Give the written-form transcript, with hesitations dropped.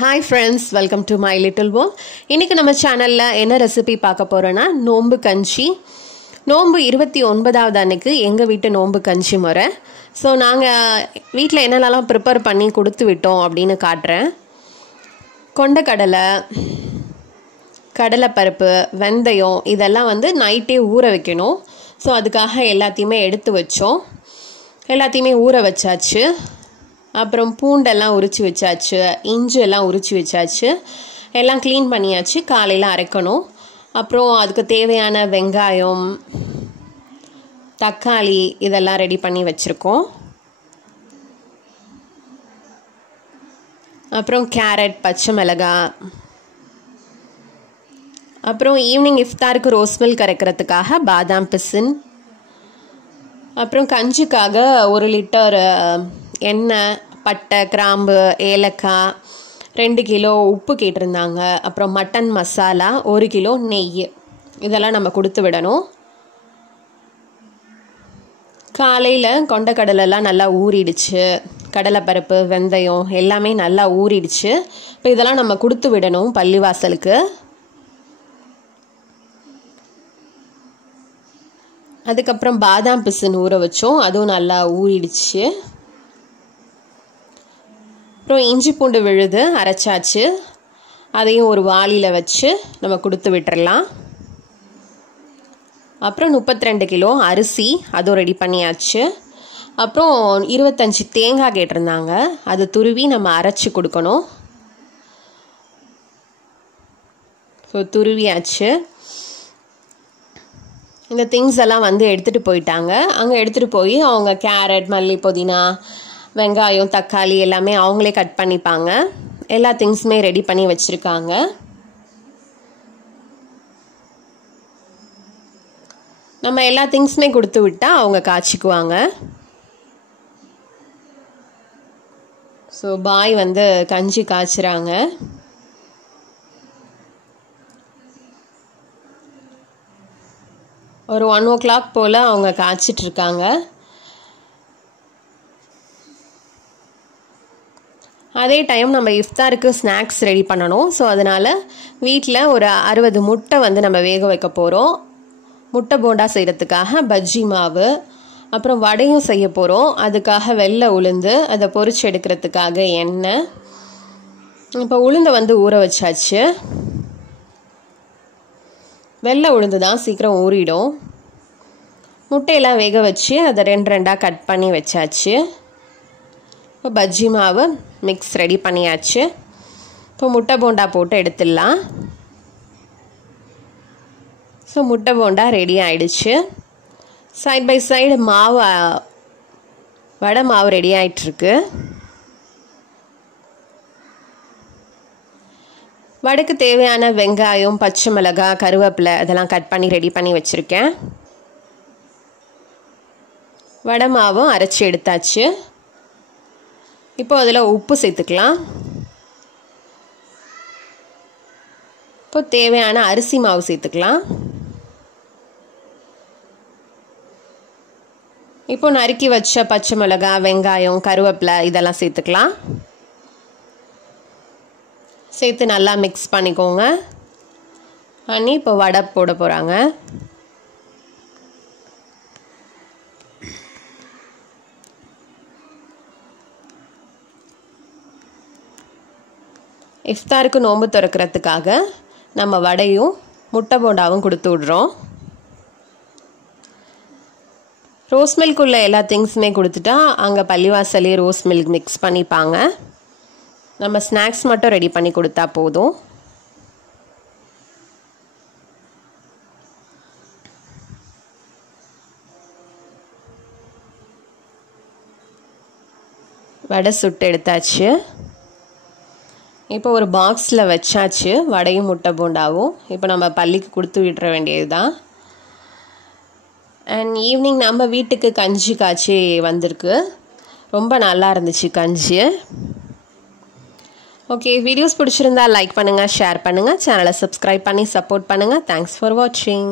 Hi friends, welcome to my little world. இன்னைக்கு நம்ம சேனல்ல என்ன ரெசிபி பார்க்க போறோம்னா நோம்பு கஞ்சி. நோம்பு 29வது அன்னைக்கு எங்க வீட்டு நோம்பு கஞ்சி முறை. சோ நாங்க வீட்ல என்னெல்லாம் prepare பண்ணி கொடுத்து விட்டோம் அப்படினு காட்றேன். கொண்டக்கடலை, கடலை பருப்பு, வெந்தயம் இதெல்லாம் வந்து நைட்டே ஊற வைக்கணும். சோ அதுக்காக எல்லாத்தையுமே எடுத்து வச்சோம். எல்லாத்தையுமே ஊற வச்சாச்சு. அப்புறம் பூண்டெல்லாம் உரிச்சு வச்சாச்சு, இஞ்சி எல்லாம் உரிச்சு வச்சாச்சு, எல்லாம் க்ளீன் பண்ணியாச்சு. காலையில் அரைக்கணும். அப்புறம் அதுக்கு தேவையான வெங்காயம், தக்காளி இதெல்லாம் ரெடி பண்ணி வச்சுருக்கோம். அப்புறம் கேரட், பச்சை மிளகாய். அப்புறம் ஈவினிங் இஃப்தாருக்கு ரோஸ் மில்க் கரைக்கிறதுக்காக பாதாம் பிசின். அப்புறம் கஞ்சிக்காக 1 லிட்டர் எண்ணெய், பட்டை, கிராம்பு, ஏலக்காய், 2 கிலோ உப்பு கேட்டிருந்தாங்க. அப்புறம் மட்டன் மசாலா, 1 கிலோ நெய் இதெல்லாம் நம்ம கொடுத்து விடணும். காலையில் கொண்டக்கடலைலாம் நல்லா ஊறிடுச்சு. கடலைப்பருப்பு, வெந்தயம் எல்லாமே நல்லா ஊறிடுச்சு. இப்போ இதெல்லாம் நம்ம கொடுத்து விடணும் பள்ளிவாசலுக்கு. அதுக்கப்புறம் பாதாம் பிசின் ஊற வச்சோம், அதுவும் நல்லா ஊறிடுச்சு. அப்புறம் இஞ்சி பூண்டு விழுது அரைச்சாச்சு, அதையும் ஒரு வாளியில் வச்சு நம்ம கொடுத்து விட்டுறலாம். அப்புறம் 32 கிலோ அரிசி அதுவும் ரெடி பண்ணியாச்சு. அப்புறம் 25 தேங்காய் கேட்டிருந்தாங்க, அது துருவி நம்ம அரைச்சி கொடுக்கணும். ஸோ துருவியாச்சு. இந்த திங்ஸ் எல்லாம் வந்து எடுத்துகிட்டு போயிட்டாங்க. அங்கே எடுத்துகிட்டு போய் அவங்க கேரட், மல்லி, புதினா, வெங்காயம், தக்காளி எல்லாமே அவங்களே கட் பண்ணிப்பாங்க. எல்லா திங்ஸுமே ரெடி பண்ணி வச்சுருக்காங்க. நம்ம எல்லா திங்ஸுமே கொடுத்து விட்டா அவங்க காய்ச்சிக்குவாங்க. ஸோ பாய் வந்து கஞ்சி காய்ச்சுறாங்க. ஒரு 1 o'clock போல் அவங்க காய்ச்சிட்ருக்காங்க. அதே டைம் நம்ம இஃப்தாருக்கு ஸ்நாக்ஸ் ரெடி பண்ணணும். ஸோ அதனால் வீட்டில் ஒரு 60 முட்டை வந்து நம்ம வேக வைக்க போகிறோம். முட்டை போண்டா செய்கிறதுக்காக பஜ்ஜி மாவு, அப்புறம் வடையும் செய்ய போகிறோம். அதுக்காக வெள்ளை உளுந்து, அதை பொரிச்சு எடுக்கிறதுக்காக எண்ணெய். இப்போ உளுந்தை வந்து ஊற வச்சாச்சு. வெள்ளை உளுந்து தான் சீக்கிரம் ஊறிடும். முட்டையெல்லாம் வேக வச்சு அதை 2 கட் பண்ணி வச்சாச்சு. இப்போ பஜ்ஜி மாவு மிக்ஸ் ரெடி பண்ணியாச்சு. இப்போ முட்டை போண்டா போட்டு எடுத்துடலாம். ஸோ முட்டை போண்டா ரெடி ஆயிடுச்சு. சைட் பை சைடு மாவு, வடை மாவு ரெடி ஆயிட்டுருக்கு. வடைக்கு தேவையான வெங்காயம், பச்சை மிளகாய், கருவேப்பிலை அதெல்லாம் கட் பண்ணி ரெடி பண்ணி வச்சுருக்கேன். வடை மாவும் அரைச்சி எடுத்தாச்சு. இப்போ அதில் உப்பு சேர்த்துக்கலாம். இப்போ தேவையான அரிசி மாவு சேர்த்துக்கலாம். இப்போ நறுக்கி வச்ச பச்சை மிளகாய், வெங்காயம், கருவேப்பிலை இதெல்லாம் சேர்த்துக்கலாம். சேர்த்து நல்லா மிக்ஸ் பண்ணிக்கோங்க. பண்ணி இப்போ வடை போட போகிறாங்க. இஃப்தாருக்கு நோன்பு திறக்கிறதுக்காக நம்ம வடையும் முட்டை போண்டாவும் கொடுத்து விட்றோம். ரோஸ் மில்க் உள்ள எல்லா திங்ஸுமே கொடுத்துட்டா அங்கே பள்ளிவாசலே ரோஸ் மில்க் மிக்ஸ் பண்ணிப்பாங்க. நம்ம ஸ்நாக்ஸ் மட்டும் ரெடி பண்ணி கொடுத்தா போதும். வடை சுட்டு எடுத்தாச்சு. இப்போ ஒரு பாக்ஸில் வச்சாச்சு வடையும் முட்டை போண்டாவும். இப்போ நம்ம பள்ளிக்கு கொடுத்து விட்டுற வேண்டியது தான். அண்ட் ஈவினிங் நம்ம வீட்டுக்கு கஞ்சி காய்ச்சி வந்திருக்கு. ரொம்ப நல்லா இருந்துச்சு கஞ்சி. ஓகே, வீடியோஸ் பிடிச்சிருந்தா லைக் பண்ணுங்கள், ஷேர் பண்ணுங்கள், சேனலை சப்ஸ்கிரைப் பண்ணி சப்போர்ட் பண்ணுங்கள். தேங்க்ஸ் ஃபார் வாட்சிங்.